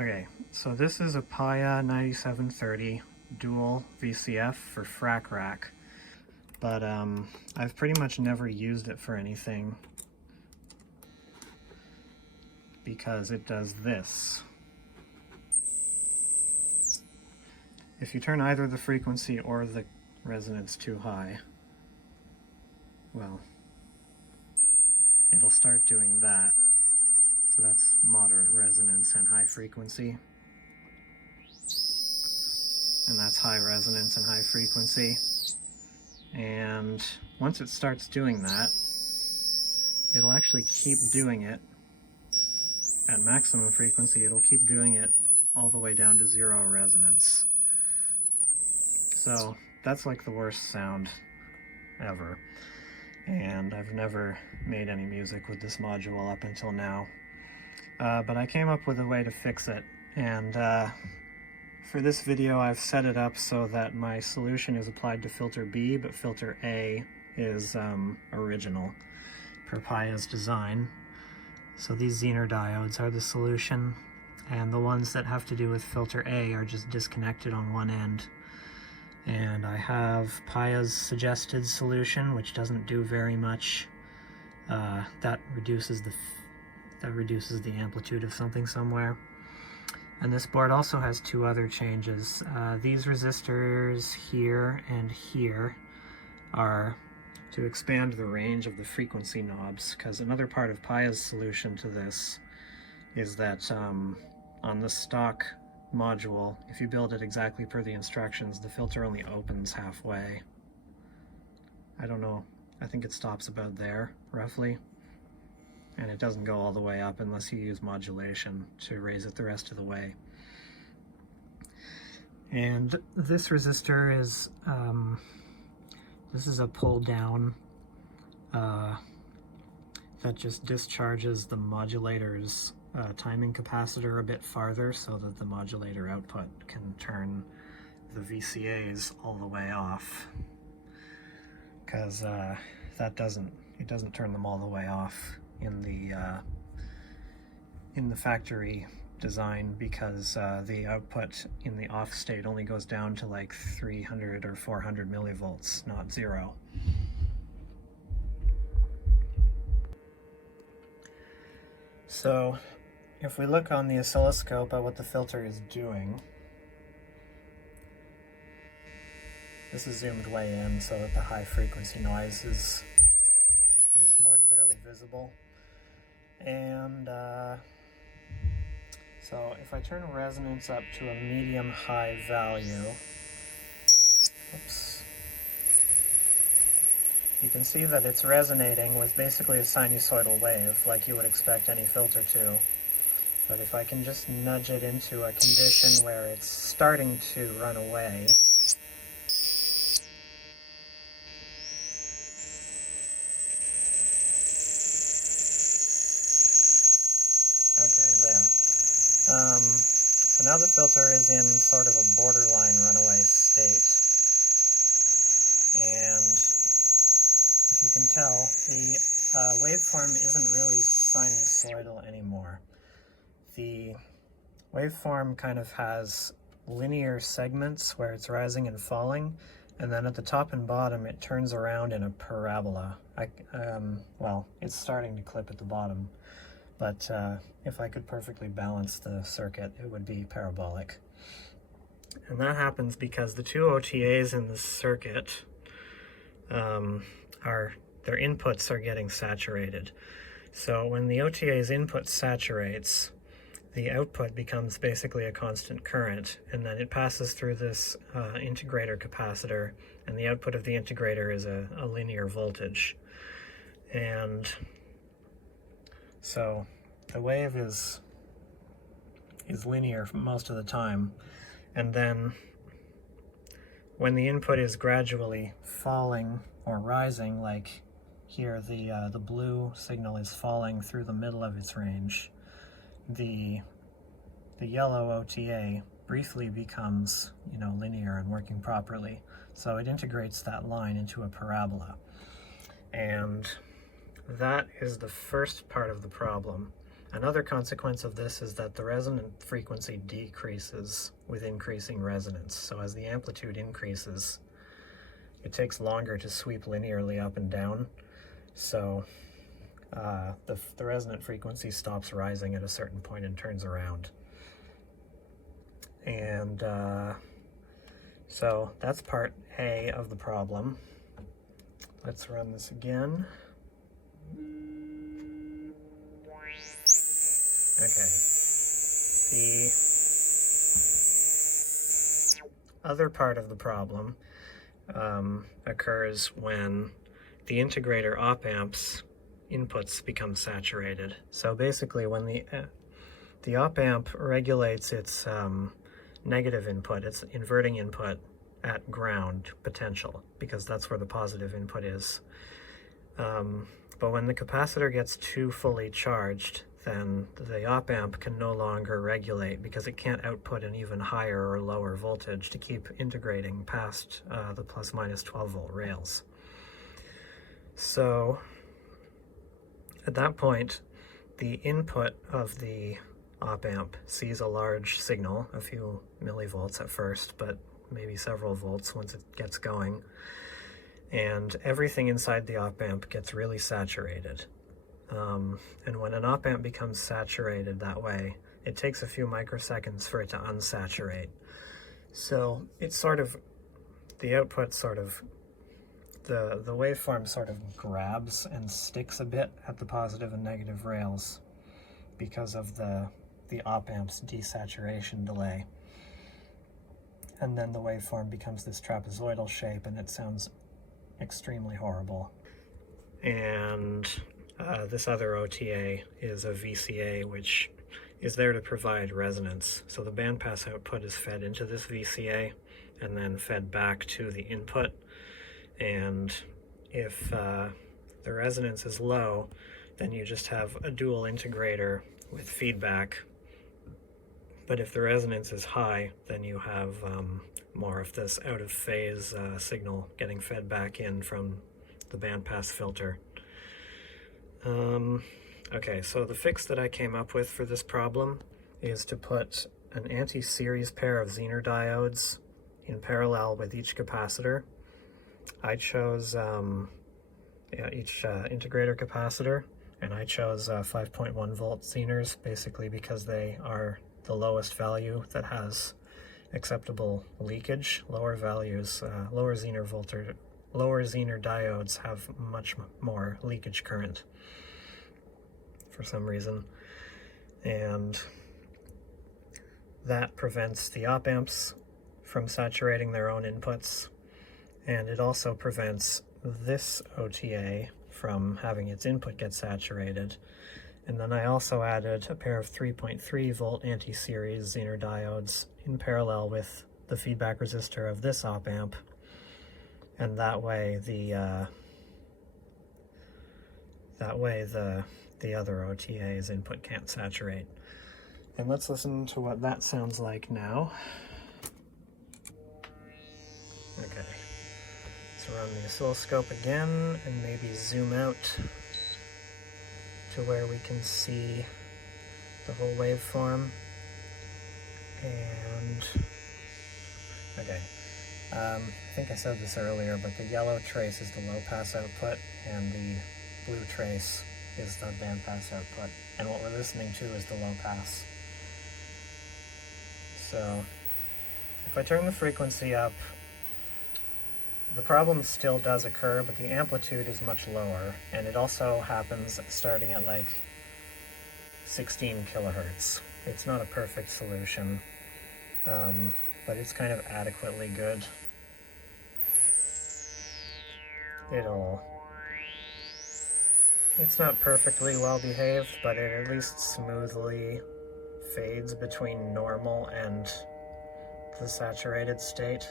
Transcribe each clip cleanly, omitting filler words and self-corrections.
Okay, so this is a Paia 9730 dual VCF for frac rack, but I've pretty much never used it for anything because it does this. If you turn either the frequency or the resonance too high, well, it'll start doing that. So that's moderate resonance and high frequency. And that's high resonance and high frequency. And once it starts doing that, it'll actually keep doing it at maximum frequency. It'll keep doing it all the way down to 0 resonance. So that's like the worst sound ever. And I've never made any music with this module up until now. But I came up with a way to fix it, and for this video I've set it up so that my solution is applied to filter B, but filter A is original per Paia's design. So these Zener diodes are the solution, and the ones that have to do with filter A are just disconnected on one end. And I have Paia's suggested solution, which doesn't do very much. That reduces the amplitude of something somewhere. And this board also has two other changes. These resistors here and here are to expand the range of the frequency knobs, because another part of Paia's solution to this is that on the stock module, if you build it exactly per the instructions, the filter only opens halfway. I don't know, I think it stops about there, roughly. And it doesn't go all the way up unless you use modulation to raise it the rest of the way. And this resistor is, this is a pull down that just discharges the modulator's timing capacitor a bit farther so that the modulator output can turn the VCAs all the way off. Because it doesn't turn them all the way off in the factory design, because the output in the off state only goes down to like 300 or 400 millivolts, not 0. So if we look on the oscilloscope at what the filter is doing, this is zoomed way in so that the high frequency noise is more clearly visible. And so if I turn resonance up to a medium-high value, oops, you can see that it's resonating with basically a sinusoidal wave, like you would expect any filter to. But if I can just nudge it into a condition where it's starting to run away, so now the filter is in sort of a borderline runaway state, and if you can tell, the waveform isn't really sinusoidal anymore. The waveform kind of has linear segments where it's rising and falling, and then at the top and bottom it turns around in a parabola. Well, it's starting to clip at the bottom. But if I could perfectly balance the circuit, it would be parabolic. And that happens because the two OTAs in the circuit, their inputs are getting saturated. So when the OTA's input saturates, the output becomes basically a constant current, and then it passes through this integrator capacitor, and the output of the integrator is a linear voltage. And so the wave is linear most of the time, and then when the input is gradually falling or rising, like here the blue signal is falling through the middle of its range, the yellow OTA briefly becomes, linear and working properly. So it integrates that line into a parabola. And that is the first part of the problem. Another consequence of this is that the resonant frequency decreases with increasing resonance. So as the amplitude increases, it takes longer to sweep linearly up and down. So the resonant frequency stops rising at a certain point and turns around. And so that's part A of the problem. Let's run this again. Okay. The other part of the problem occurs when the integrator op-amp's inputs become saturated. So basically when the op-amp regulates its negative input, its inverting input, at ground potential, because that's where the positive input is. But when the capacitor gets too fully charged, then the op-amp can no longer regulate because it can't output an even higher or lower voltage to keep integrating past the plus minus 12 volt rails. So at that point, the input of the op-amp sees a large signal, a few millivolts at first, but maybe several volts once it gets going, and everything inside the op-amp gets really saturated. And when an op-amp becomes saturated that way, it takes a few microseconds for it to unsaturate. So it's sort of, the output sort of, the waveform sort of grabs and sticks a bit at the positive and negative rails because of the op-amp's desaturation delay. And then the waveform becomes this trapezoidal shape and it sounds extremely horrible. And this other OTA is a VCA, which is there to provide resonance. So the bandpass output is fed into this VCA and then fed back to the input. And if the resonance is low, then you just have a dual integrator with feedback. But if the resonance is high, then you have more of this out of phase signal getting fed back in from the bandpass filter. Okay, so the fix that I came up with for this problem is to put an anti-series pair of Zener diodes in parallel with each capacitor. I chose each integrator capacitor, and I chose 5.1 volt Zeners, basically because they are the lowest value that has acceptable leakage. Lower values, lower Zener diodes have much more leakage current for some reason, and that prevents the op-amps from saturating their own inputs, and it also prevents this OTA from having its input get saturated. And then I also added a pair of 3.3 volt anti-series Zener diodes in parallel with the feedback resistor of this op-amp, and that way the other OTA's input can't saturate. And let's listen to what that sounds like now. Okay, so run the oscilloscope again and maybe zoom out to where we can see the whole waveform. And okay, I think I said this earlier, but the yellow trace is the low pass output and the blue trace is the bandpass output, and what we're listening to is the low pass. So if I turn the frequency up, the problem still does occur, but the amplitude is much lower, and it also happens starting at like 16 kilohertz. It's not a perfect solution, but it's kind of adequately good. It's not perfectly well behaved, but it at least smoothly fades between normal and the saturated state,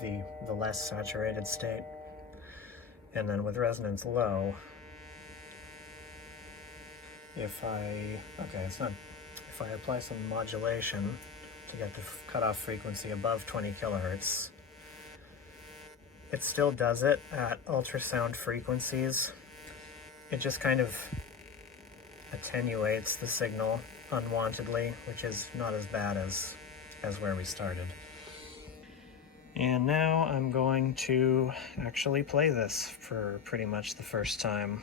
the less saturated state. And then with resonance low, if I apply some modulation to get the cutoff frequency above 20 kilohertz, it still does it at ultrasound frequencies. It just kind of attenuates the signal unwantedly, which is not as bad as where we started. And now I'm going to actually play this for pretty much the first time.